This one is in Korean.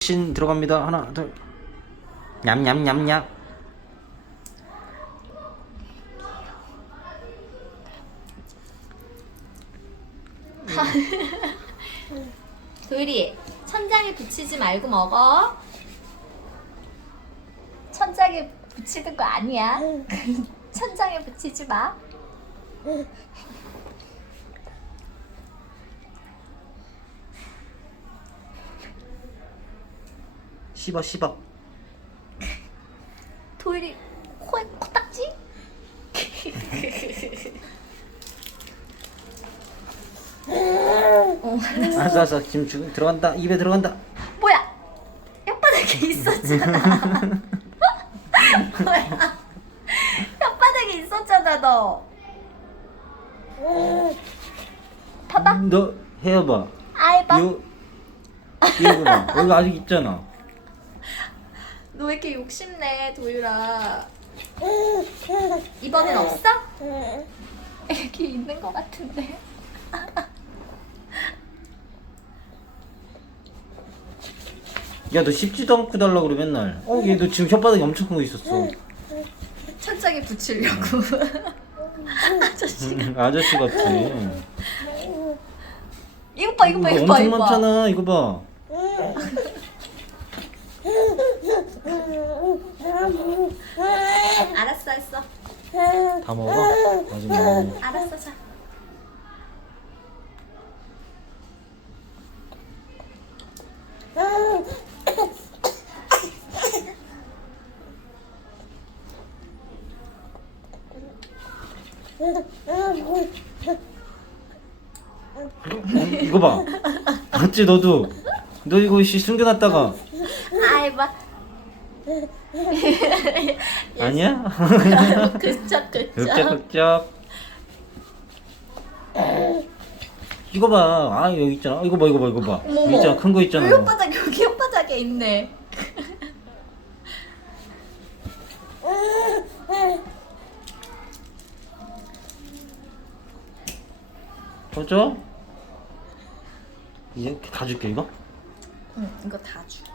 신 들어갑니다. 하나, 둘. 냠냠냠냠. 도율이 천장에 붙이지 말고 먹어. 천장에 붙이는 거 아니야. 천장에 붙이지 마. 씹어 씹어. 도율이 코에 코딱지? 어, 알았어 알았어. 지금 주, 들어간다. 입에 들어간다. 뭐야? 혓바닥에 있었잖아. 뭐야? 혓바닥에 있었잖아 너. 봐봐. 음, 너 해봐. 아이 봐. 이거 이거 봐. 여기 아직 있잖아. 너 왜 이렇게 욕심내 도율아? 이번엔 없어? 여기 있는 것 같은데. 야 너 씹지도 않고 달라 그래 맨날. 어얘 너 지금 혓바닥이 엄청 큰거 있었어. 천장에 붙이려고. 아저씨가. 음, 아저씨 같아. 이거 봐 이거 봐 이거 봐 엄청 이거 봐. 많잖아. 이거 봐. 알았어 알았어. 다 먹어? 마지막. 알았어 자. 이거 봐. 봤지 너도. 너 이거 씨 숨겨놨다가 아이 봐. 아니야? 그쵸 그쵸. 흑적흑적. 이거 봐. 아 여기 있잖아. 이거 봐 이거 봐 이거 봐. 여기 있잖아. 큰거왜 있잖아. 혓바닥 여기 혓바닥에 있네. 보죠? 이제 다 줄게 이거. 응 이거 다 줘.